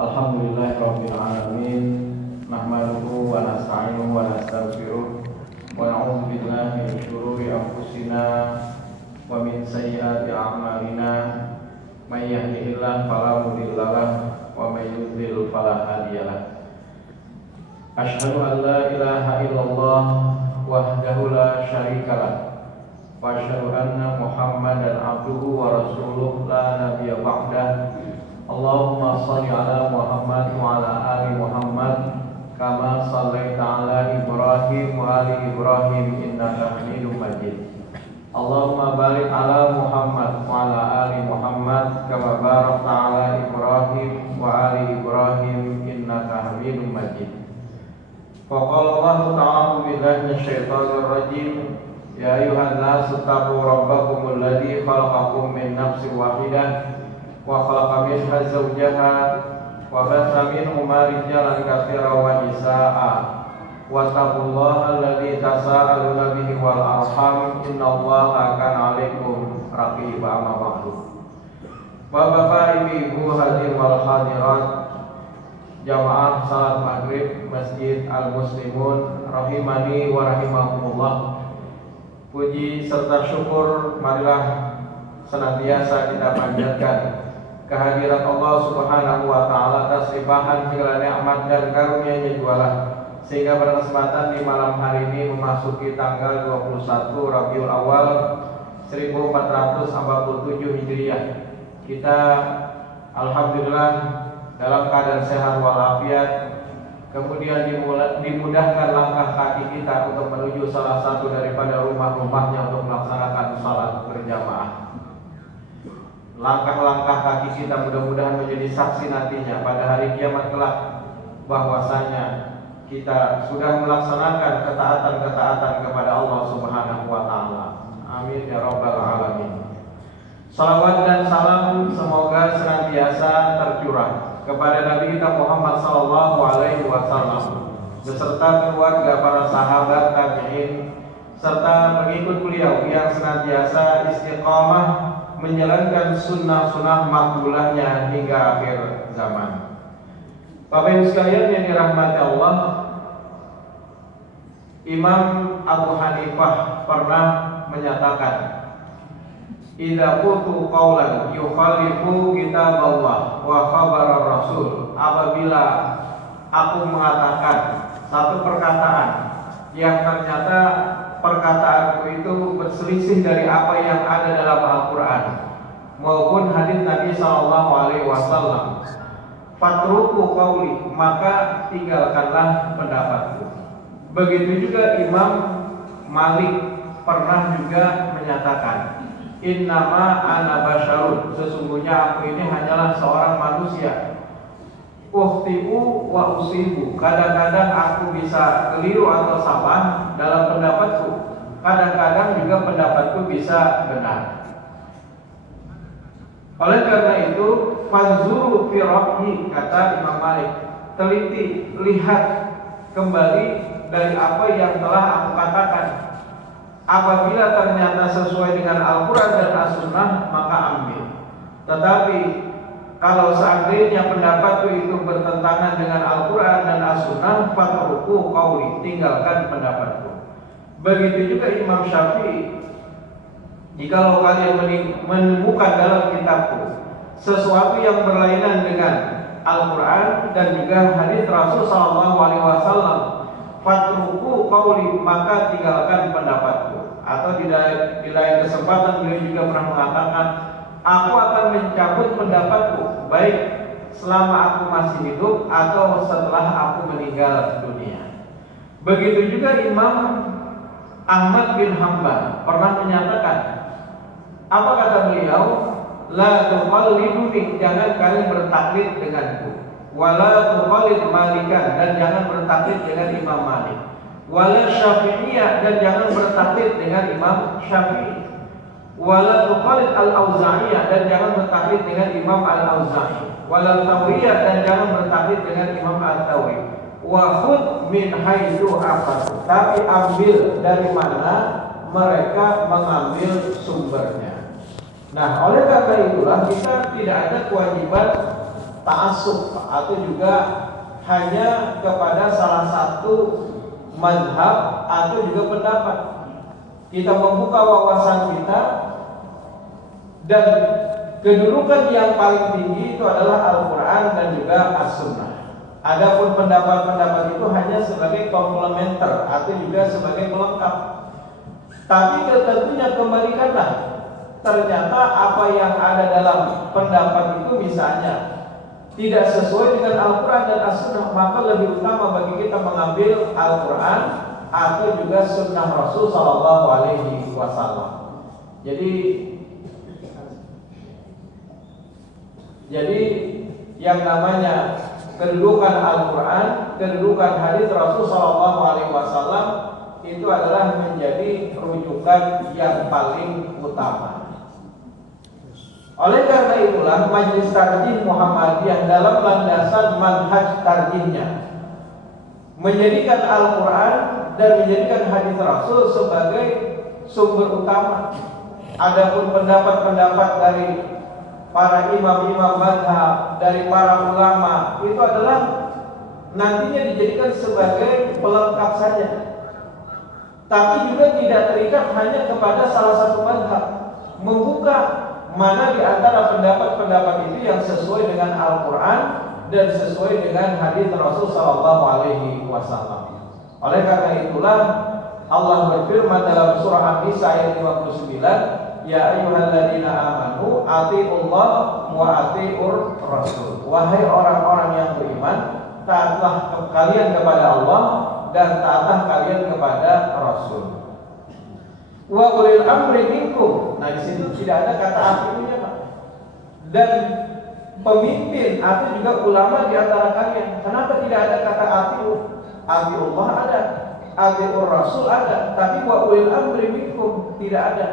Alhamdulillahirabbil alamin. Nahmaduhu wa nasta'inuhu wa nastaghfiruh wa na'udzu billahi min shururi anfusina wa min sayyiati a'malina. May yahdihillahu fala mudilla lahu wa may yudlil fala hadiya lahu. Asyhadu an la ilaha illallah wahdahu la syarika lahu wa asyhadu anna Muhammadan abduhu wa rasuluh la nabiyya ba'dahu. Allahumma shalli ala Muhammad wa ala ali Muhammad kama shallaita ala Ibrahim wa ali Ibrahim innaka Hamidum Majid. Allahumma barik ala Muhammad wa ala ali Muhammad kama barakta ala Ibrahim wa ali Ibrahim innaka Hamidum Majid. Faqala Allah ta'ala billahi minasyaitonir rajim. Ya ayyuhan nasu taqu rabbakumul ladzi khalaqakum min nafsin wahidah wa khalaqa minha zawjaha wa batha minhuma rijalan katsiran wa nisaa'a wattaqullaha alladzi tasaaluna bihi wal arham innallaha kana 'alaikum raqiba. Amma ba'du. Bapak Ibu hadirin wal hadirat jamaah salat maghrib Masjid Al Muslimun rahimani wa rahimakumullah. Puji serta syukur marilah senantiasa kita panjatkan kehadirat Allah Subhanahu wa taala atas limpahan segala nikmat dan karunia-Nya jualah, sehingga pada kesempatan di malam hari ini memasuki tanggal 21 Rabiul Awal 1447 Hijriah, kita alhamdulillah dalam keadaan sehat walafiat, kemudian dimudahkan langkah kaki kita untuk menuju salah satu daripada rumah-rumahnya untuk melaksanakan salat berjamaah. Langkah-langkah kaki kita mudah-mudahan menjadi saksi nantinya pada hari kiamat kelak bahwasanya kita sudah melaksanakan ketaatan-ketaatan kepada Allah Subhanahu wa taala. Amin ya rabbal alamin. Salawat dan salam semoga senantiasa tercurah kepada Nabi kita Muhammad sallallahu alaihi wasallam beserta keluarga, para sahabat, tabi'in serta pengikut beliau yang senantiasa istiqamah menjalankan sunnah-sunnah makbulahnya hingga akhir zaman. Bapak Ibu sekalian yang dirahmati Allah, Imam Abu Hanifah pernah menyatakan, "Idza qultu qawlan yukhalifu kitaballah wa khabar Rasul." Apabila aku mengatakan satu perkataan yang ternyata perkataanku itu berselisih dari apa yang ada dalam Al-Quran maupun hadis Nabi Sallallahu Alaihi Wasallam, fatruku qauli, maka tinggalkanlah pendapatku. Begitu juga Imam Malik pernah juga menyatakan, innama ana basyarun, sesungguhnya aku ini hanyalah seorang manusia. Ukhti'u wa usibu, kadang-kadang aku bisa keliru atau salah dalam pendapatku, kadang-kadang juga pendapatku bisa benar. Oleh karena itu, fanzuru fi ra'yi, kata Imam Malik, teliti, lihat kembali dari apa yang telah aku katakan. Apabila ternyata sesuai dengan Al-Quran dan As-Sunnah, maka ambil. Tetapi kalau seandainya pendapatku itu bertentangan dengan Al-Quran dan As-Sunnah, fatruku qauli, tinggalkan pendapatku. Begitu juga Imam Syafi'i, jikalau kalian menemukan dalam kitabku sesuatu yang berlainan dengan Al-Quran dan juga hadis Rasul Sallallahu Alaihi Wasallam, fatruku qauli, maka tinggalkan pendapatku. Atau di lain kesempatan beliau juga pernah mengatakan, aku akan mencabut pendapatku baik selama aku masih hidup atau setelah aku meninggal dunia. Begitu juga Imam Ahmad bin Hanbal pernah menyatakan, apa kata beliau? La tuqalliduni, jangan kalian bertaklid denganku. Wala tuqallid Malikan, dan jangan bertaklid dengan Imam Malik. Wala Syafi'iyah, dan jangan bertaklid dengan Imam Syafi'i. Wala tuqallid Al-Auza'iyah, dan jangan bertaklid dengan Imam Al-Auza'i. Wala Tawriyah, dan jangan bertaklid dengan Imam At-Tawri. Wa khudh min haitsu akhadhu, tapi ambil dari mana mereka mengambil sumbernya. Nah, oleh karena itulah kita tidak ada kewajiban ta'assub atau juga hanya kepada salah satu mazhab atau juga pendapat. Kita membuka wawasan kita, dan kedudukan yang paling tinggi itu adalah Al-Quran dan juga As-Sunnah. Adapun pendapat-pendapat itu hanya sebagai komplementer atau juga sebagai pelengkap. Tapi tentunya kembalikanlah, ternyata apa yang ada dalam pendapat itu misalnya tidak sesuai dengan Al-Quran dan As-Sunnah, maka lebih utama bagi kita mengambil Al-Quran atau juga Sunnah Rasul Sallallahu Alaihi Wasallam. Jadi yang namanya kedudukan Al-Quran, kedudukan hadis Rasul Sallallahu Alaihi Wasallam itu adalah menjadi rujukan yang paling utama. Oleh karena itulah Majelis Tarjih Muhammadiyah dalam landasan manhaj tarjihnya menjadikan Al-Quran dan menjadikan hadis Rasul sebagai sumber utama. Adapun pendapat-pendapat dari para imam-imam mazhab, dari para ulama, itu adalah nantinya dijadikan sebagai pelengkap saja, tapi juga tidak terikat hanya kepada salah satu mazhab. Membuka mana di antara pendapat-pendapat itu yang sesuai dengan Al-Quran dan sesuai dengan hadis Rasul Sallallahu Alaihi Wasallam. Oleh karena itulah Allah berfirman dalam surah An-Nisa ayat 59, ya ayyuhalladzina amanu atiiullah wa atiiur rasul. Wahai orang-orang yang beriman, taatlah kalian kepada Allah dan taatlah kalian kepada Rasul. Wa ulil amri minkum. Nah, di situ tidak ada kata atiinya, Pak. Dan pemimpin atau juga ulama di antara kalian. Kenapa tidak ada kata atiiu? Atiiullah ada, atiiur rasul ada, tapi wa ulil amri minkum tidak ada.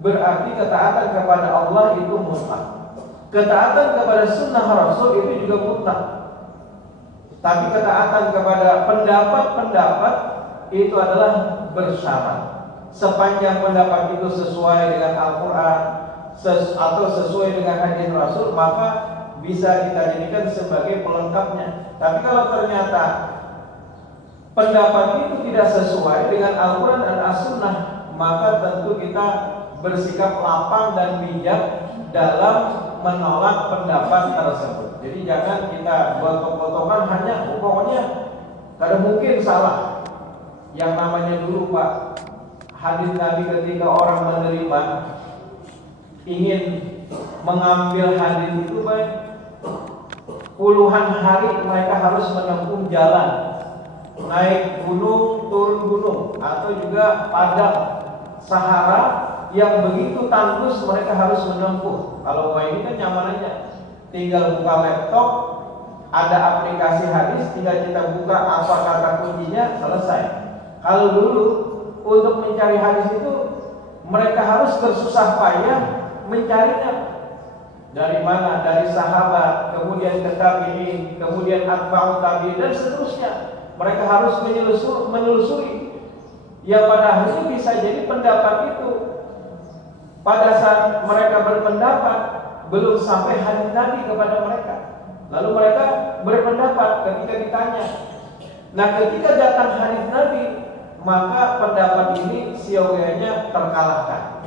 Berarti ketaatan kepada Allah itu mutlak. Ketaatan kepada sunnah Rasul itu juga mutlak. Tapi ketaatan kepada pendapat-pendapat itu adalah bersyarat. Sepanjang pendapat itu sesuai dengan Al-Quran atau sesuai dengan hadis Rasul, maka bisa kita jadikan sebagai pelengkapnya. Tapi kalau ternyata pendapat itu tidak sesuai dengan Al-Quran dan As-Sunnah, maka tentu kita bersikap lapang dan bijak dalam menolak pendapat tersebut. Jadi jangan kita buat potong-potongan hanya pokoknya kada mungkin salah. Yang namanya dulu, Pak, hadis Nabi ketika orang menerima ingin mengambil hadis itu, baik puluhan hari mereka harus menempuh jalan, naik gunung, turun gunung, atau juga padang Sahara yang begitu tandus mereka harus menempuh. Kalau ini kan nyamanannya tinggal buka laptop, ada aplikasi hadis, tinggal kita buka apa kata kuncinya, selesai. Kalau dulu untuk mencari hadis itu mereka harus bersusah payah mencarinya. Dari mana? Dari sahabat, kemudian ke tabi'in, kemudian atba'ut tabi'in dan seterusnya. Mereka harus menelusuri. Yang pada akhirnya bisa jadi pendapat itu pada saat mereka berpendapat belum sampai hadis Nabi kepada mereka. Lalu mereka berpendapat ketika ditanya. Nah, ketika datang hadis Nabi, maka pendapat ini siogianya terkalahkan.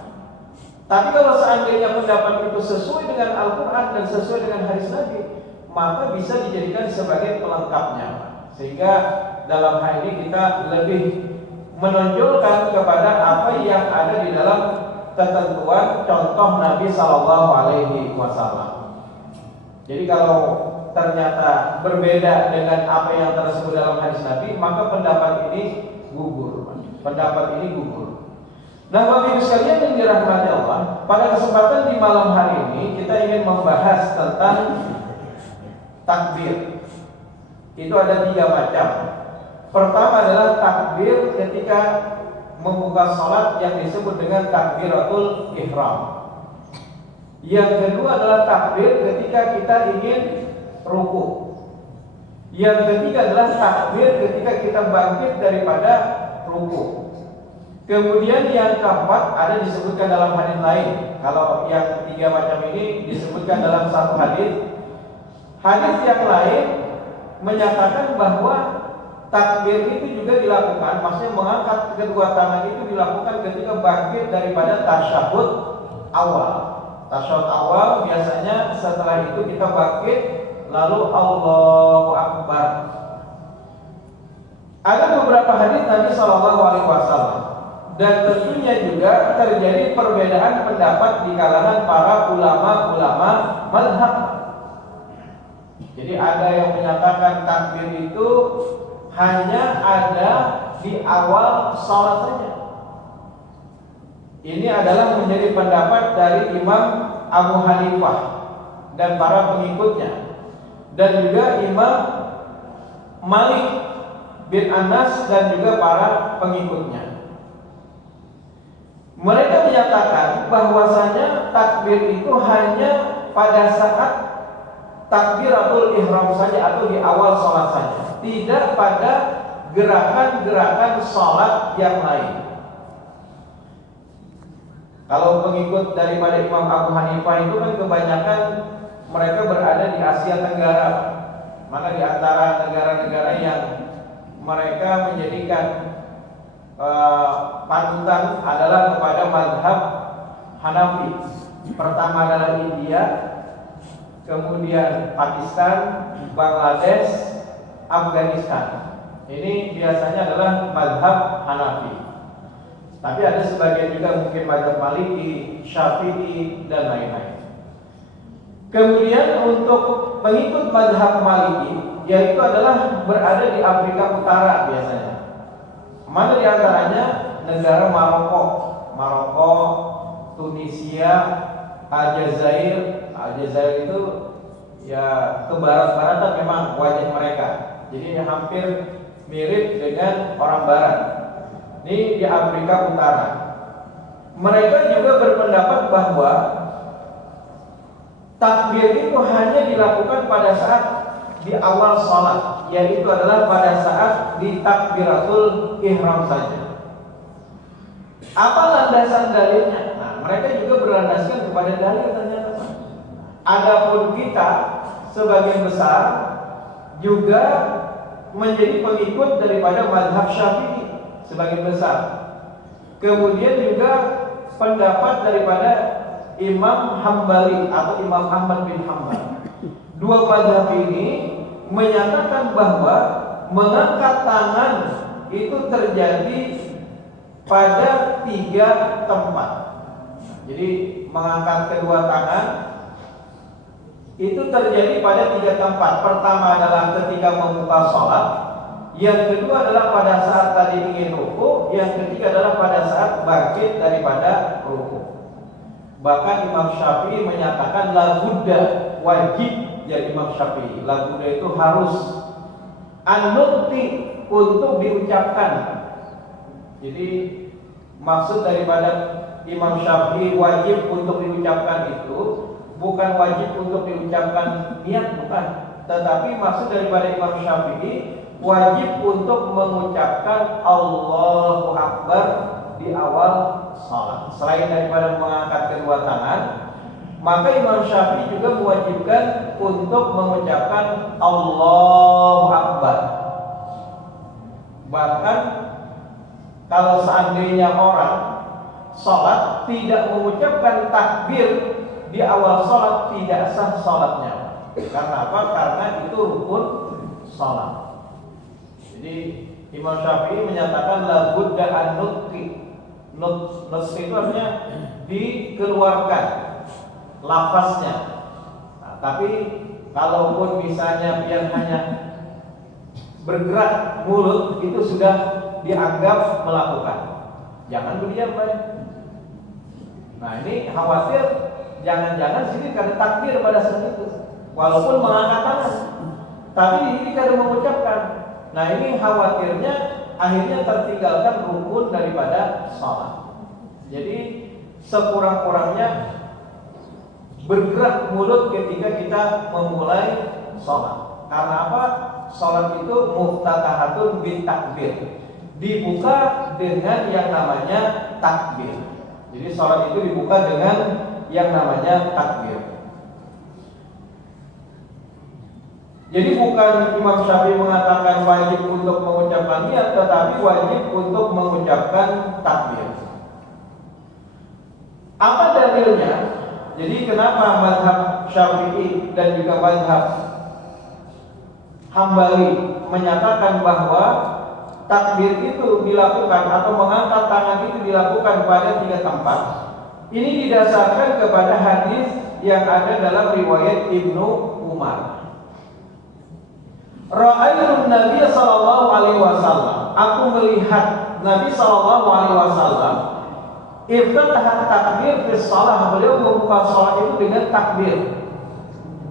Tapi kalau seandainya pendapat itu sesuai dengan Al-Quran dan sesuai dengan hadis Nabi, maka bisa dijadikan sebagai pelengkapnya. Sehingga dalam hal ini kita lebih menonjolkan kepada apa yang ada di dalam ketentuan contoh Nabi Sallallahu Alaihi Wasallam. Jadi kalau ternyata berbeda dengan apa yang tersebut dalam hadis Nabi, maka pendapat ini gugur. Pendapat ini gugur. Nah, Bapak Ibu sekalian yang dirahmati Allah, pada kesempatan di malam hari ini kita ingin membahas tentang takbir. Itu ada 3 macam. Pertama adalah takbir ketika membuka sholat yang disebut dengan takbiratul ihram. Yang kedua adalah takbir ketika kita ingin ruku. Yang ketiga adalah takbir ketika kita bangkit daripada ruku. Kemudian yang keempat ada disebutkan dalam hadis lain. Kalau yang 3 macam ini disebutkan dalam satu hadis, Hadis yang lain menyatakan bahwa takbir itu juga dilakukan, maksudnya mengangkat kedua tangan itu dilakukan ketika bangkit daripada tasyahud awal. Tasyahud awal biasanya setelah itu kita bangkit lalu Allahu Akbar. Ada beberapa hadis Nabi Shallallahu Alaihi Wasallam dan tentunya juga terjadi perbedaan pendapat di kalangan para ulama-ulama mazhab. Jadi ada yang menyatakan takbir itu hanya ada di awal salat saja. Ini adalah menjadi pendapat dari Imam Abu Hanifah dan para pengikutnya, dan juga Imam Malik bin Anas dan juga para pengikutnya. Mereka menyatakan bahwasanya takbir itu hanya pada saat takbiratul ihram saja atau di awal salat saja, tidak pada gerakan-gerakan salat yang lain. Kalau pengikut daripada Imam Abu Hanifah itu kan kebanyakan mereka berada di Asia Tenggara, mana di antara negara-negara yang mereka menjadikan panutan adalah kepada mazhab Hanafi. Pertama adalah India, kemudian Pakistan, Bangladesh, Afghanistan. Ini biasanya adalah mazhab Hanafi. Tapi ada sebagian juga mungkin mazhab Maliki, Syafi'i dan lain-lain. Kemudian untuk pengikut mazhab Maliki, yaitu adalah berada di Afrika Utara biasanya. Mana di antaranya negara Maroko, Tunisia, Aljazair. Aljazair itu ya ke barat-baratan memang wajah mereka. Jadi hampir mirip dengan orang barat. Ini di Afrika Utara. Mereka juga berpendapat bahwa takbir itu hanya dilakukan pada saat di awal salat, yaitu adalah pada saat di takbiratul ihram saja. Apa landasan dalilnya? Nah, mereka juga berlandaskan kepada dalil ternyata. Adapun kita sebagian besar juga menjadi pengikut daripada mazhab Syafi'i sebagian besar. Kemudian juga pendapat daripada Imam Hambali atau Imam Ahmad bin Hanbal. Dua mazhab ini menyatakan bahwa mengangkat tangan itu terjadi pada 3 tempat. Jadi mengangkat kedua tangan itu terjadi pada 3 tempat. Pertama adalah ketika membuka sholat, yang kedua adalah pada saat tadi ingin ruku, yang ketiga adalah pada saat bangkit daripada ruku. Bahkan Imam Syafi'i menyatakan la budda, wajib ya Imam Syafi'i. La budda itu harus, an-nutqi untuk diucapkan. Jadi maksud daripada Imam Syafi'i wajib untuk diucapkan itu bukan wajib untuk diucapkan niat, bukan. Tetapi maksud daripada Imam Syafi'i wajib untuk mengucapkan Allahu Akbar di awal salat. Selain daripada mengangkat kedua tangan, maka Imam Syafi'i juga mewajibkan untuk mengucapkan Allahu Akbar. Bahkan kalau seandainya orang salat tidak mengucapkan takbir di awal salat, tidak sah salatnya. Karena apa? Karena itu rukun salat. Jadi Imam Syafi'i menyatakan la budda an-nutqi. Nutqi itu artinya dikeluarkan lafaznya. Nah, tapi kalaupun misalnya dia hanya bergerak mulut, itu sudah dianggap melakukan. Jangan berdiam, Pak. Nah, ini khawatir jangan-jangan sini kada takbir pada saat itu, walaupun mengangkat tangan, tapi ini kada mengucapkan. Nah, ini khawatirnya akhirnya tertinggalkan rukun daripada sholat. Jadi sekurang-kurangnya bergerak mulut ketika kita memulai sholat. Karena apa? Sholat itu muftatahatun bin takbir, dibuka dengan yang namanya takbir. Jadi sholat itu dibuka dengan yang namanya takbir. Jadi bukan Imam Syafi'i mengatakan wajib untuk mengucapkan niat, tetapi wajib untuk mengucapkan takbir. Apa dalilnya? Jadi kenapa mazhab Syafi'i dan juga mazhab Hambali menyatakan bahwa takbir itu dilakukan atau mengangkat tangan itu dilakukan pada 3 tempat? Ini didasarkan kepada hadis yang ada dalam riwayat Ibnu Umar. Ra'aitu Nabi sallallahu alaihi wasallam, aku melihat Nabi sallallahu alaihi wasallam iftataha takbir fi shalah, beliau membuka salat itu dengan takbir.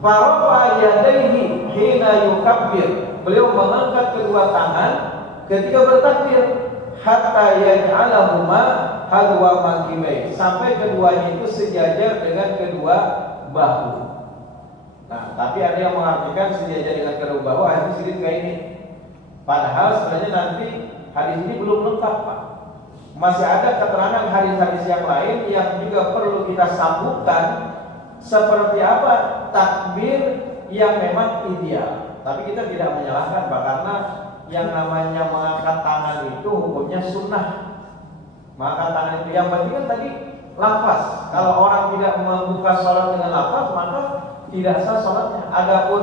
Farafa yadayhi hina yukabbir, beliau mengangkat kedua tangan ketika bertakbir, hatta yaj'alahuma hadwa mankibai, sampai keduanya itu sejajar dengan kedua bahu. Nah, tapi ada yang mengartikan sejajar dengan kedua bahu hadis ini kayak ini. Padahal sebenarnya nanti hadis ini belum lengkap, Pak. Masih ada keterangan hadis-hadis yang lain yang juga perlu kita sambungkan, seperti apa takbir yang memang ideal. Tapi kita tidak menyalahkan, Pak, karena yang namanya mengangkat tangan itu hukumnya sunnah. Mengangkat tangan itu yang penting kan tadi lafaz. Kalau orang tidak membuka sholat dengan lafaz, maka tidak sah sholatnya. Adapun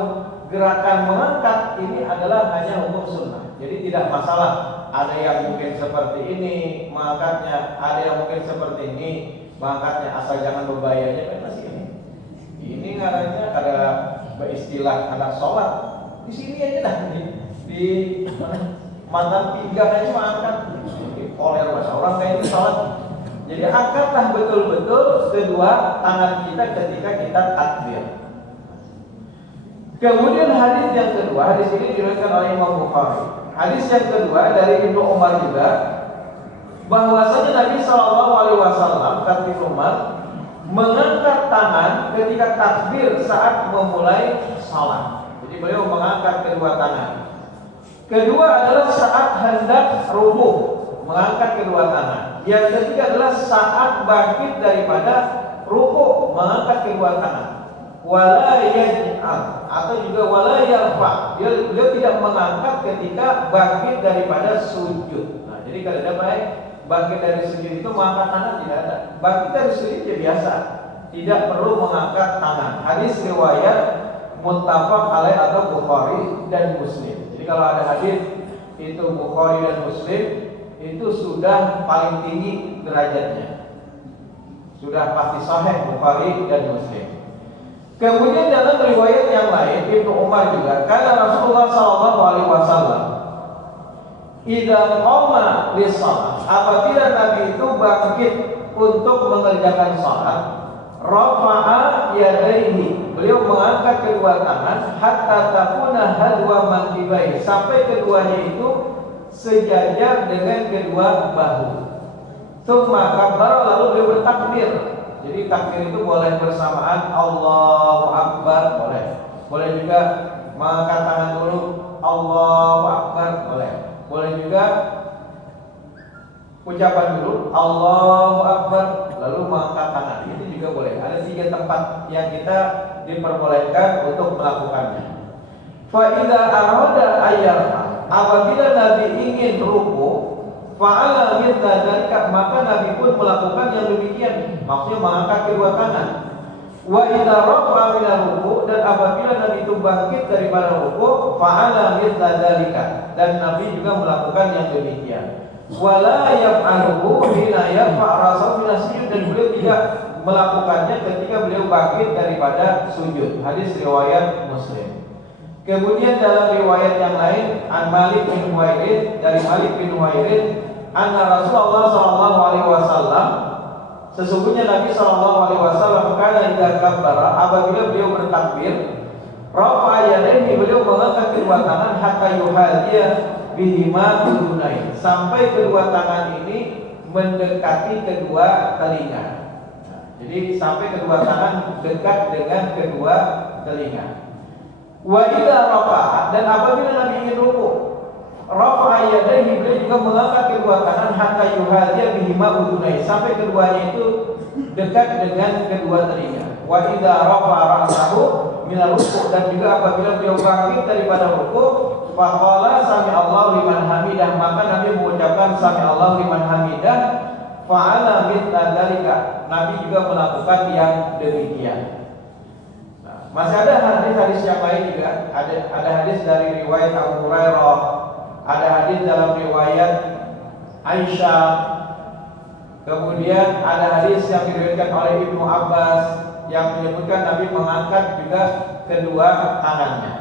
gerakan mengangkat ini adalah hanya hukum sunnah. Jadi tidak masalah. Ada yang mungkin seperti ini mengangkatnya, ada yang mungkin seperti ini mengangkatnya, asal jangan berbahayanya kan masih ini. Ini ngarannya ada istilah anak sholat. Di sini aja dah di mantan pinggang aja mengangkat. Oleh bahasa orang kayak itu sholat. Jadi angkatlah betul-betul kedua tangan kita ketika kita takbir. Kemudian hadis yang kedua, hadis ini diriwayatkan oleh Imam Bukhari. Hadis yang kedua dari Ibnu Umar juga, bahwasanya Nabi Shallallahu Alaihi Wasallam, kata Ibnu Umar, mengangkat tangan ketika takbir saat memulai salat. Jadi beliau mengangkat kedua tangan. Kedua adalah saat hendak ruku, mengangkat kedua tangan. Yang ketiga adalah saat bangkit daripada ruku, mengangkat kedua tangan. Wala yaj'al, atau juga wala yarfa, beliau tidak mengangkat ketika bangkit daripada sujud. Nah, jadi kalau ada baik bangkit dari sujud itu mengangkat tangan tidak ada. Bangkit dari sujud ya biasa, tidak perlu mengangkat tangan. Hadis riwayat muttafaq alaih atau Bukhari dan Muslim. Jadi kalau ada hadis itu Bukhari dan Muslim, itu sudah paling tinggi derajatnya, sudah pasti sahih Bukhari dan Muslim. Kemudian dalam riwayat yang lain Ibnu Umar juga, karena Rasulullah Shallallahu Alaihi Wasallam idza qama lis-shalah, apabila Nabi itu bangkit untuk mengerjakan salat, rafa'a yadayhi, beliau mengangkat kedua tangan, hatta takuna hadwa mankibai, sampai keduanya itu sejajar dengan kedua bahu. Tsumma kabbara, lalu beliau bertakbir. Jadi takbir itu boleh bersamaan Allahu Akbar, boleh juga mengangkat tangan dulu Allahu Akbar, boleh juga ucapan dulu Allahu Akbar lalu mengangkat tangan, itu juga boleh. Ada 3 tempat yang kita diperbolehkan untuk melakukannya. Fa idza arada ayyarfa, apabila Nabi ingin ruku, fa'ala mithla dzalika, maka Nabi pun melakukan yang demikian, maksudnya mengangkat kedua tangan. Wa idza rafa'a min ruku, dan apabila Nabi itu bangkit daripada ruku, fa'ala mithla dzalika, dan Nabi juga melakukan yang demikian. Wala yaf'aluhu hina yarfa' ra'sahu min sujud, dan beliau tidak melakukannya ketika beliau bangkit daripada sujud. Hadis riwayat Muslim. Kemudian dalam riwayat yang lain an Malik bin Huwairid, dari Malik bin Huwairid, anna Rasulullah sallallahu alaihi wasallam, sesungguhnya Nabi sallallahu alaihi wasallam kana idza kabbara, apabila beliau bertakbir, rafa'a yadayhi, beliau mengangkat kedua tangan, hatta yuhadiya bihima udunai, sampai kedua tangan ini mendekati kedua telinga. Jadi sampai kedua tangan dekat dengan kedua telinga. Wa idza rafa'a, dan apabila Nabi ingin ruku, rafa'a yadayhi, beliau juga mengangkat kedua tangan, hatta yuhadiya bihima udunai, sampai keduanya itu dekat dengan kedua telinga. wa idza rafa'a ra'sahu minal ruku', dan juga apabila beliau bangkit daripada ruku', faqala sami Allahu liman hamidah, maka Nabi mengucapkan sami Allahu liman hamidah. Fa'ala mithla dzalika, Nabi juga melakukan yang demikian. Nah, masih ada hadis-hadis yang lain juga. Ada hadis dari riwayat Abu Hurairah, ada hadis dalam riwayat Aisyah, kemudian ada hadis yang diriwayatkan oleh Ibnu Abbas yang menyebutkan Nabi mengangkat juga kedua tangannya.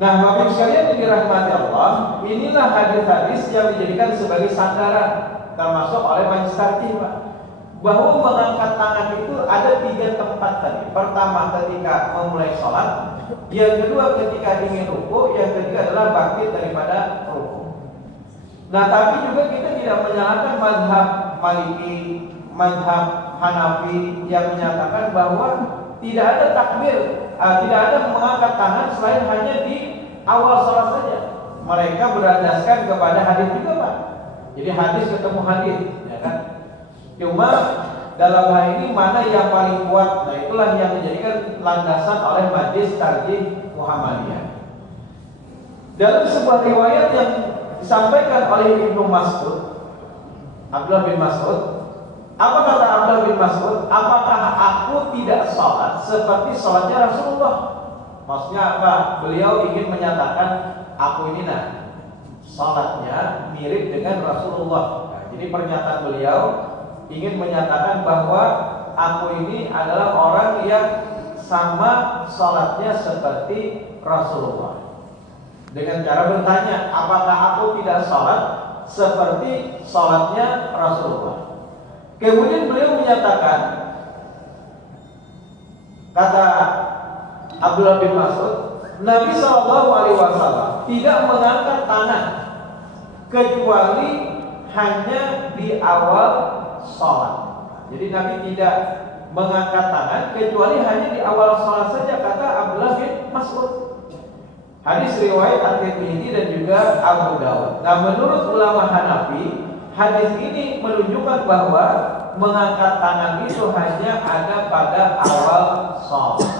Nah, Bapak sekalian yang dirahmati Allah, inilah hadis-hadis yang dijadikan sebagai sandaran, termasuk oleh Majelis Tarjih, Pak, bahwa mengangkat tangan itu ada 3 tempat tadi. Pertama ketika memulai sholat, yang kedua ketika ingin ruku, yang ketiga adalah bangkit daripada ruku. Nah, tapi juga kita tidak menyalahkan mazhab Maliki, mazhab Hanafi yang menyatakan bahwa tidak ada takbir, tidak ada mengangkat tangan selain hanya di awal sholat saja. Mereka berdasarkan kepada hadis juga, Pak. Jadi hadis ketemu hadis, ya kan? Cuma dalam hal ini mana yang paling kuat? Nah, itulah yang menjadikan landasan oleh Majelis Tarjih Muhammadiyah. Dalam sebuah riwayat yang disampaikan oleh Ibnu Mas'ud, Abdullah bin Mas'ud, apa kata Abdullah bin Mas'ud? Apakah aku tidak sholat seperti sholatnya Rasulullah? Maksudnya apa? Beliau ingin menyatakan aku ini sholatnya mirip dengan Rasulullah. Nah, jadi pernyataan beliau ingin menyatakan bahwa aku ini adalah orang yang sama sholatnya seperti Rasulullah. Dengan cara bertanya, apakah aku tidak sholat seperti sholatnya Rasulullah? Kemudian beliau menyatakan, kata Abdullah bin Mas'ud, Nabi SAW tidak mengangkat tangan kecuali hanya di awal sholat. Jadi Nabi tidak mengangkat tangan kecuali hanya di awal sholat saja, kata Abdullah bin Mas'ud. Hadis riwayat At-Tirmidzi dan juga Abu Dawud. Nah, menurut ulama Hanafi, hadis ini menunjukkan bahwa mengangkat tangan itu hanya ada pada awal sholat.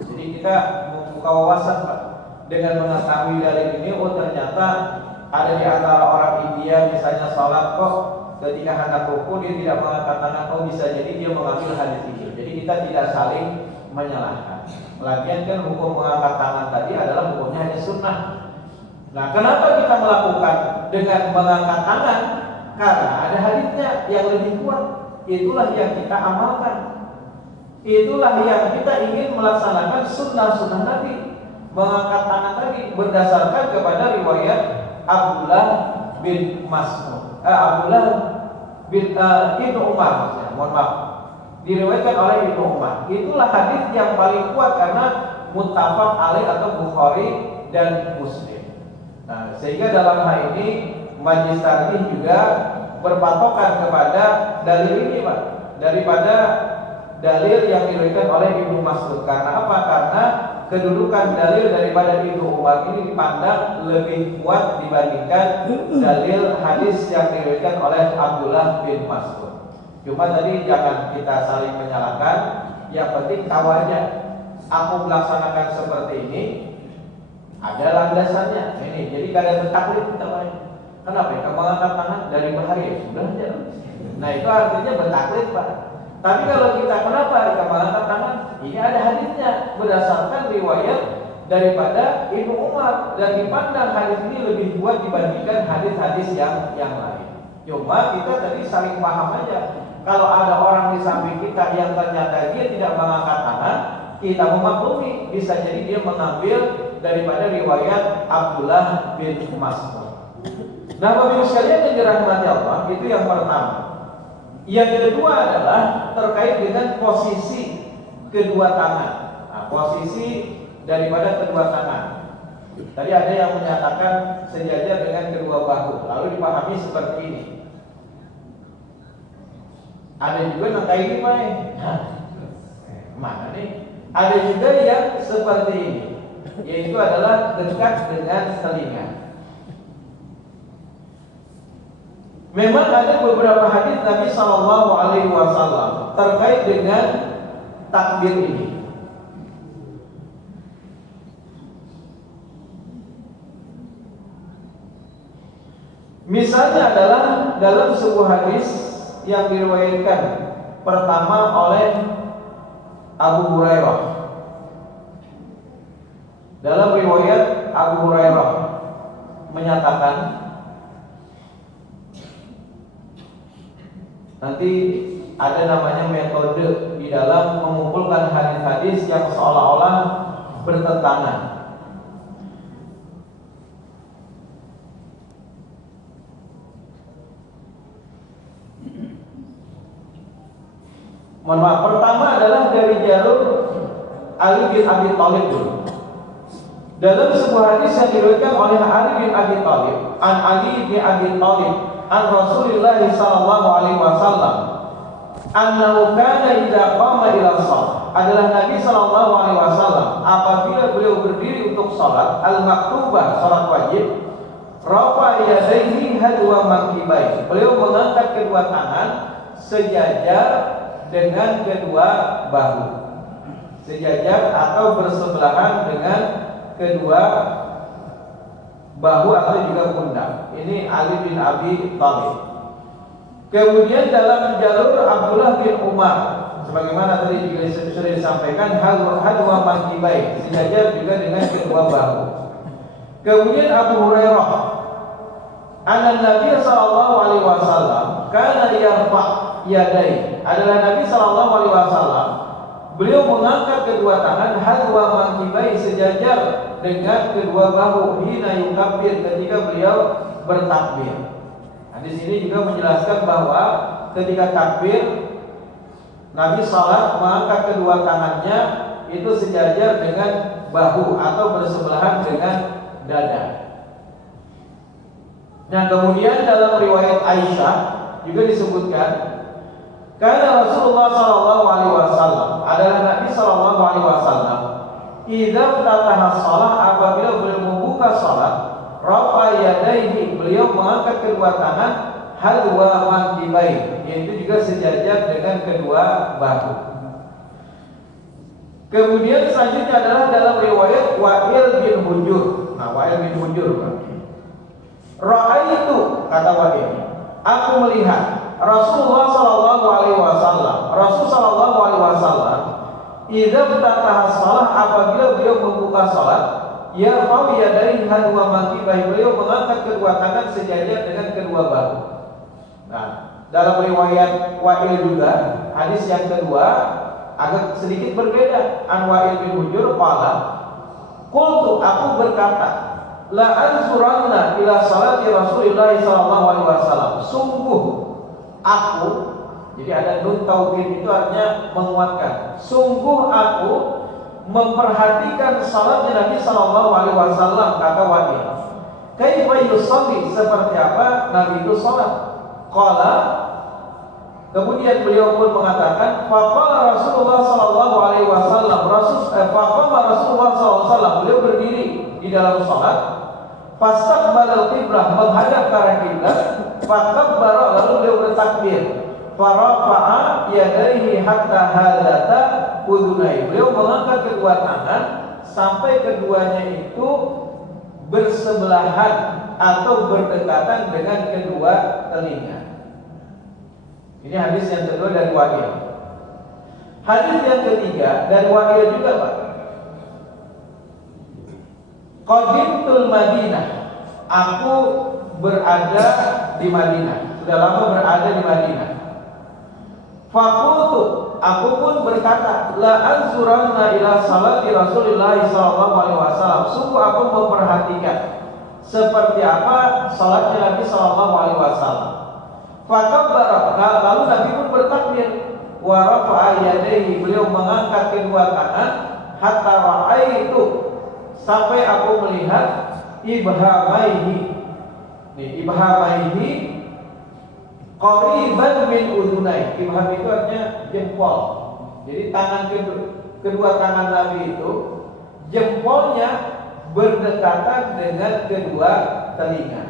Jadi kita membuka wawasan, Pak, dengan mengetahui dari ini, oh ternyata ada di antara orang India misalnya sholat kok ketika hendak ruku dia tidak mengangkat tangan, oh bisa jadi dia mengambil hadis ini. Jadi kita tidak saling menyalahkan. Lagian kan hukum mengangkat tangan tadi adalah hukumnya hanya sunnah. Nah, kenapa kita melakukan dengan mengangkat tangan? Karena ada hadisnya yang lebih kuat. Itulah yang kita amalkan. Itulah yang kita ingin melaksanakan sunnah-sunnah Nabi. Mengangkat tangan tadi berdasarkan kepada riwayat Abdullah bin Mas'ud, Abdullah bin Ibnu Umar, mohon maaf, diriwayatkan oleh Ibnu Umar. Itulah hadis yang paling kuat karena muttafaq alaih atau Bukhari dan Muslim. Nah, sehingga dalam hal ini Majelis Tarjih juga berpatokan kepada dalil ini, Pak, daripada dalil yang diriwayatkan oleh Ibnu Mas'ud. Karena apa? Karena kedudukan dalil daripada Ibnu Umar ini dipandang lebih kuat dibandingkan dalil hadis yang diriwayatkan oleh Abdullah bin Mas'ud. Cuma tadi jangan kita saling menyalahkan. Yang penting tahu aja, aku melaksanakan seperti ini ada landasannya. Ini jadi kadang bertaklid kita main. Kenapa? Kamu mengangkat tangan dari bahaya sudah aja. Nah, itu artinya bertaklid, Pak. Tapi kalau kita kenapa kita mengangkat tangan? Ini ada hadisnya berdasarkan riwayat daripada Ibnu Umar dan dipandang hadis ini lebih kuat dibandingkan hadis-hadis yang lain. Cuma kita tadi saling paham aja. Kalau ada orang di samping kita yang ternyata dia tidak mengangkat tangan, kita memaklumi, bisa jadi dia mengambil daripada riwayat Abdullah bin Mas'ud. Nah, Bapak Ibu sekalian yang dirahmati Allah, itu yang pertama. Yang kedua adalah terkait dengan posisi kedua tangan. Nah, posisi daripada kedua tangan. Tadi ada yang menyatakan sejajar dengan kedua bahu, lalu dipahami seperti ini. Ada juga yang kayak ini, Pak. Mana nih? Ada juga yang seperti ini, yaitu adalah dekat dengan telinga. Memang ada beberapa hadis Nabi SAW terkait dengan takbir ini. Misalnya adalah dalam sebuah hadis yang diriwayatkan pertama oleh Abu Hurairah. Dalam riwayat Abu Hurairah menyatakan, nanti ada namanya metode di dalam mengumpulkan hadis-hadis yang seolah-olah bertentangan. Mohon maaf, pertama adalah dari jalur Ali bin Abi Thalib dulu. Dalam sebuah hadis yang diriwayatkan oleh Ali bin Abi Thalib, an Ali bin Abi Thalib, an Rasulullah sallallahu alaihi wasallam, annahu kana idza qama ila shalah, adalah Nabi sallallahu alaihi wasallam apabila beliau berdiri untuk salat al-maktubah, salat wajib, rafa yadayhi hadwa mankibai, beliau mengangkat kedua tangan sejajar dengan kedua bahu, sejajar atau bersebelahan dengan kedua bahu atau juga pundak. Ini Ali bin Abi Thalib. Kemudian dalam jalur Abdullah bin Umar, sebagaimana tadi juga sudah disampaikan, hadwa mankibai, sejajar juga dengan kedua bahu. Kemudian Abu Hurairah, anna Nabi sallallahu alaihi wasallam kana yarfa' yadai, adalah Nabi sallallahu alaihi wasallam beliau mengangkat kedua tangan hadwa mankibai, sejajar dengan kedua bahu, hina yukabbir, ketika beliau bertakbir. Nah, di sini juga menjelaskan bahwa ketika takbir Nabi salat mengangkat kedua tangannya itu sejajar dengan bahu atau bersebelahan dengan dada. Nah, kemudian dalam riwayat Aisyah juga disebutkan, karena Rasulullah sallallahu alaihi wasallam, adalah Nabi sallallahu alaihi wasallam, idza ftataha shalah, apabila beliau membuka salat, rafa yadayhi, beliau mengangkat kedua tangan hadwa mankibai, yaitu juga sejajar dengan kedua bahu. Kemudian selanjutnya adalah dalam riwayat Wa'il bin Hujur. Nah, Wa'il bin Hujur, ra'aitu, kata Wa'il, aku melihat Rasulullah sallallahu alaihi wasallam, Rasul sallallahu alaihi wasallam, idza ftataha shalah, apabila beliau membuka salat, ya fa yadayhi hadwa mankibai, beliau mengangkat kedua tangan sejajar dengan kedua bahu. Nah, dalam riwayat Wa'il juga, hadis yang kedua agak sedikit berbeda. An Wa'il bin Hujur qala, qultu, aku berkata, la ansuranna ila salati Rasulillah sallallahu alaihi wasallam, sungguh aku, jadi ada nun taukid, itu artinya menguatkan, sungguh aku memperhatikan salatnya Nabi sallallahu alaihi wasallam, kata Wa'il. Kaifa yusalli, seperti apa Nabi itu salat? Qala, kemudian beliau pun mengatakan, faqala Rasulullah sallallahu alaihi wasallam, faqama Rasulullah sallallahu alaihi wasallam, beliau berdiri di dalam salat, fastaqbalal qiblah, menghadap ke arah kiblat, fakabbara, lalu beliau bertakbir, farafa'a yadayhi hatta hadata udunai, beliau mengangkat kedua tangan sampai keduanya itu bersebelahan atau berdekatan dengan kedua telinga. Ini hadis yang kedua dari Wa'il. Hadis yang ketiga dari Wa'il juga, Pak. Qadimtul Madinah, aku berada di Madinah, sudah lama berada di Madinah. Faqultu, aku pun berkata, la ansuranna ila salati Rasulillah sallallahu alaihi wasallam, sungguh aku memperhatikan seperti apa salatnya Nabi sallallahu alaihi wasallam. Fakabbara, lalu Nabi pun bertakbir, wa rafa'a yadayhi, beliau mengangkat kedua tangan, hatta ra'aitu, sampai aku melihat ibhamaihi. Ibhamaihi qariban min udunai. Ibham itu artinya jempol. Jadi tangan kedua tangan Nabi itu jempolnya berdekatan dengan kedua telinga.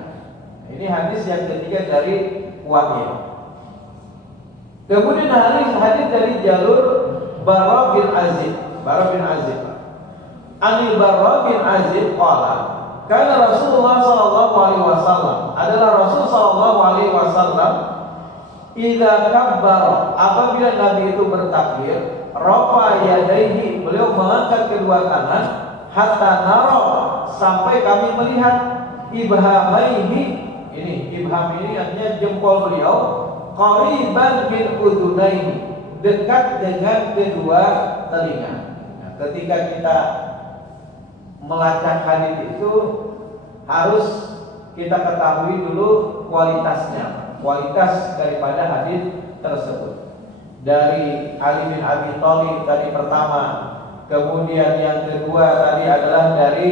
Ini hadis yang ketiga dari Wa'il. Kemudian hadis dari jalur Barra bin Azib. Anil Barra bin Azib qala, karena Rasulullah sallallahu alaihi wasallam adalah Rasul sallallahu alaihi wasallam idza kabbara, apabila Nabi itu bertakbir, rafa yadaihi, beliau mengangkat kedua tangan, hatta nara, sampai kami melihat ibhamaihi, ini ibham ini artinya jempol beliau, qariban min udunaihi, dekat dengan kedua telinga. Nah, ketika kita melacak hadis itu harus kita ketahui dulu kualitas daripada hadis tersebut. Dari Ali bin Abi Thalib tadi pertama, kemudian yang kedua tadi adalah dari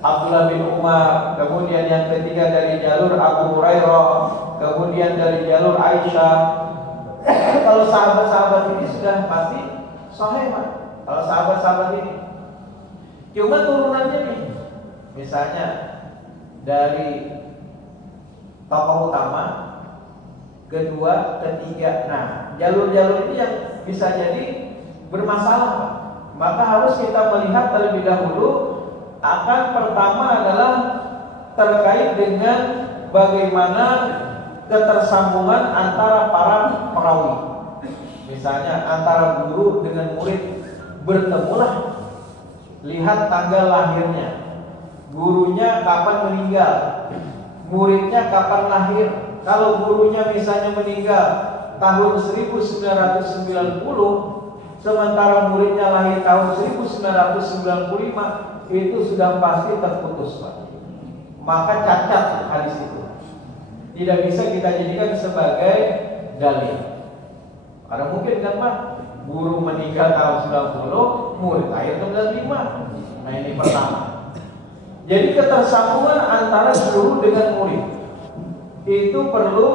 Abdullah bin Umar, kemudian yang ketiga dari jalur Abu Hurairah, kemudian dari jalur Aisyah. Kalau sahabat-sahabat ini sudah pasti sahih, Pak. Kalau sahabat-sahabat ini cuma turunannya nih, misalnya dari tokoh utama, kedua, ketiga. Nah, jalur-jalur ini yang bisa jadi bermasalah, Pak. Maka harus kita melihat terlebih dahulu. Akan pertama adalah terkait dengan bagaimana ketersambungan antara para perawi. Misalnya antara guru dengan murid bertemulah, lihat tanggal lahirnya, gurunya kapan meninggal, muridnya kapan lahir. Kalau gurunya misalnya meninggal tahun 1990, sementara muridnya lahir tahun 1995, itu sudah pasti terputus, Pak. Maka cacat hadis itu, tidak bisa kita jadikan sebagai dalil. Karena mungkin kan, Pak, guru meninggal tahun 90, murid lahir tahun 95. Nah, ini pertama. Jadi ketersambungan antara guru dengan murid itu perlu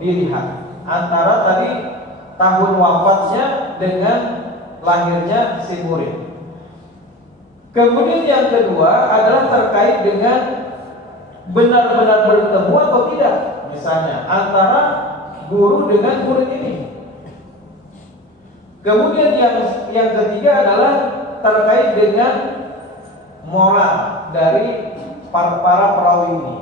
dilihat, antara tadi tahun wafatnya dengan lahirnya si murid. Kemudian yang kedua adalah terkait dengan benar-benar bertemu atau tidak, misalnya antara guru dengan murid ini. Kemudian yang ketiga adalah terkait dengan moral dari para perawi ini.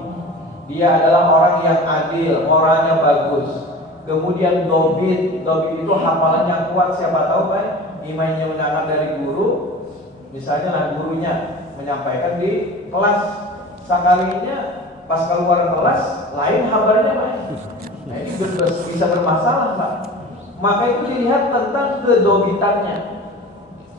Dia adalah orang yang adil, moralnya bagus. Kemudian dobit itu hafalan yang kuat. Siapa tahu, Pak, imannya mendengar dari guru. Misalnya lah, gurunya menyampaikan di kelas, sekalinya pas keluar kelas lain kabarnya, Pak. Nah, ini bisa bermasalah, Pak. Maka itu dilihat tentang kedobitannya.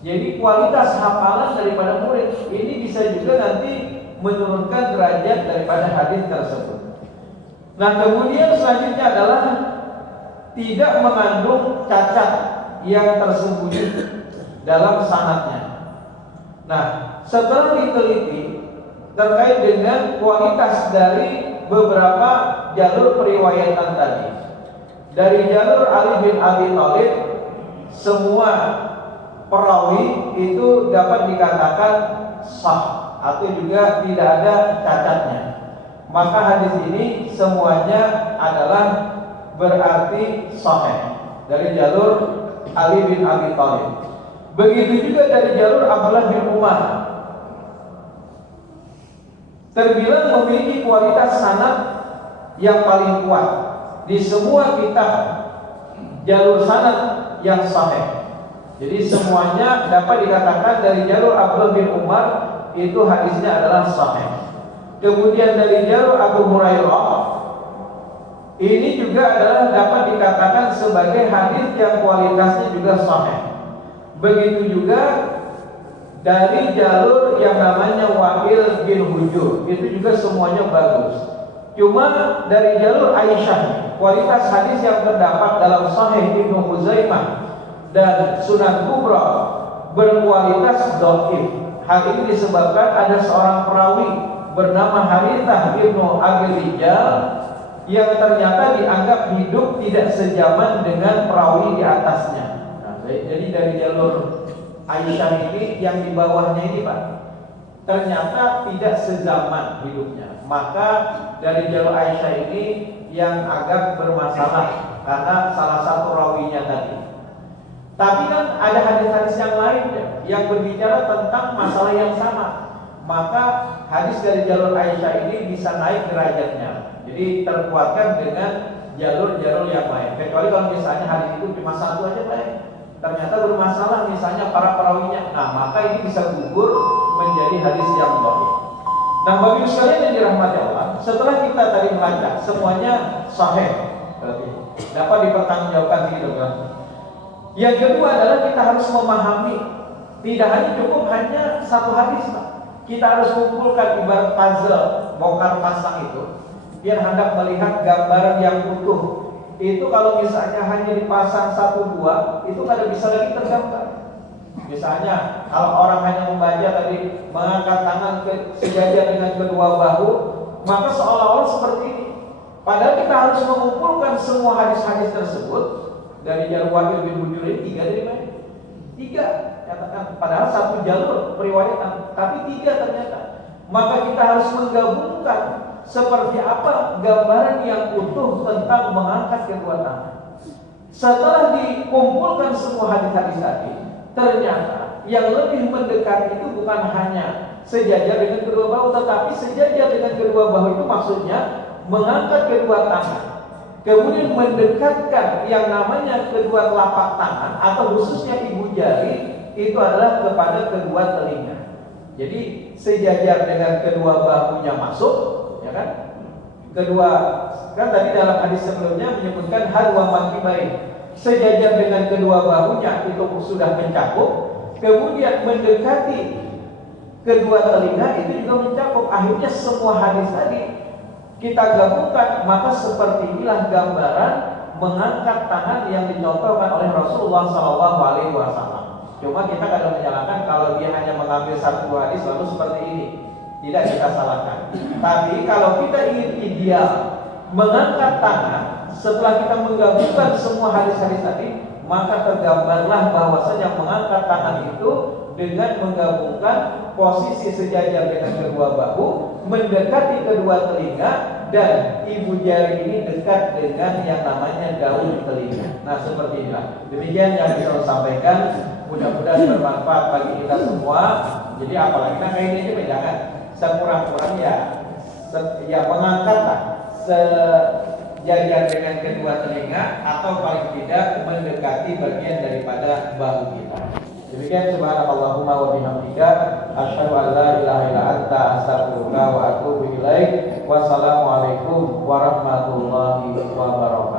Jadi kualitas hafalan daripada murid ini bisa juga nanti menurunkan derajat daripada hadis tersebut. Nah, kemudian selanjutnya adalah tidak mengandung cacat yang tersembunyi dalam sanadnya. Nah, setelah diteliti terkait dengan kualitas dari beberapa jalur periwayatan tadi, dari jalur Ali bin Abi Thalib, semua perawi itu dapat dikatakan sah atau juga tidak ada cacatnya. Maka hadis ini semuanya adalah berarti sahih dari jalur Ali bin Abi Thalib. Begitu juga dari jalur Abdullah bin Umar, terbilang memiliki kualitas sanad yang paling kuat di semua kitab jalur sanad yang sahih. Jadi semuanya dapat dikatakan dari jalur Abdullah bin Umar itu hadisnya adalah sahih. Kemudian dari jalur Abu Hurairah ini juga adalah dapat dikatakan sebagai hadis yang kualitasnya juga sahih. Begitu juga dari jalur yang namanya Wa'il bin Hujur, itu juga semuanya bagus. Cuma dari jalur Aisyah, kualitas hadis yang terdapat dalam Sahih Ibnu Huzaimah dan Sunan Kubra berkualitas dhaif. Hal ini disebabkan ada seorang perawi bernama Harithah Ibnu Abi Rijal yang ternyata dianggap hidup tidak sejaman dengan perawi di atasnya. Nah, jadi dari jalur Aisyah ini yang di bawahnya ini, Pak, ternyata tidak sezaman hidupnya. Maka dari jalur Aisyah ini yang agak bermasalah karena salah satu rawinya tadi. Tapi kan ada hadis-hadis yang lainnya yang berbicara tentang masalah yang sama. Maka hadis dari jalur Aisyah ini bisa naik derajatnya. Jadi terkuatkan dengan jalur-jalur yang lain. Kecuali kalau misalnya hadis itu cuma satu aja baik. Ternyata bermasalah misalnya para perawinya. Nah, maka ini bisa gugur menjadi hadis yang dhaif. Nah, bagi sekalian yang dirahmati Allah, setelah kita tadi melacak semuanya sahih, berarti dapat dipertanggungjawabkan gitu kan. Yang kedua adalah kita harus memahami, tidak hanya cukup hanya satu hadis, Pak. Kita harus kumpulkan ibarat puzzle, bongkar pasang itu, biar hendak melihat gambaran yang utuh. Itu kalau misalnya hanya dipasang satu dua, itu kada bisa lagi tergambar. Misalnya kalau orang hanya membaca tadi mengangkat tangan sejajar dengan kedua bahu, maka seolah-olah seperti ini. Padahal kita harus mengumpulkan semua hadis-hadis tersebut. Dari jalur Wahil bin Hujur ini 3 dari mana? 3 katakan. Padahal satu jalur periwayatan, tapi 3 ternyata. Maka kita harus menggabungkan seperti apa gambaran yang utuh tentang mengangkat kedua tangan. Setelah dikumpulkan semua hadis-hadis tadi, ternyata yang lebih mendekat itu bukan hanya sejajar dengan kedua bahu, tetapi sejajar dengan kedua bahu itu maksudnya mengangkat kedua tangan. Kemudian mendekatkan yang namanya kedua telapak tangan atau khususnya ibu jari itu adalah kepada kedua telinga. Jadi sejajar dengan kedua bahunya masuk, ya kan? Kedua kan tadi dalam hadis sebelumnya menyebutkan hadwa mankibai. Sejajar dengan kedua bahunya itu sudah mencakup. Kemudian mendekati kedua telinga itu juga mencakup. Akhirnya semua hadis tadi kita gabungkan, maka seperti inilah gambaran mengangkat tangan yang dicontohkan oleh Rasulullah SAW. Cuma kita kadang menyalahkan kalau dia hanya mengambil satu hadis lalu seperti ini, tidak kita salahkan. Tapi kalau kita ingin ideal mengangkat tangan setelah kita menggabungkan semua hadis-hadis tadi, maka tergambarlah bahwasanya mengangkat tangan itu dengan menggabungkan posisi sejajar dengan kedua bahu, mendekati kedua telinga, dan ibu jari ini dekat dengan yang namanya daun telinga. Nah, seperti inilah. Demikian yang bisa saya sampaikan. Mudah-mudahan bermanfaat bagi kita semua. Jadi apalagi kita kayak ini jangan sekurang-kurangnya ya mengangkatlah sejajar dengan kedua telinga atau paling tidak mendekati bagian daripada bahu kita. Demikian subhanakallahumma wa bihamdika asyhadu an la ilaha illa anta astaghfiruka wa atubu ilaik. Wassalamualaikum warahmatullahi wabarakatuh.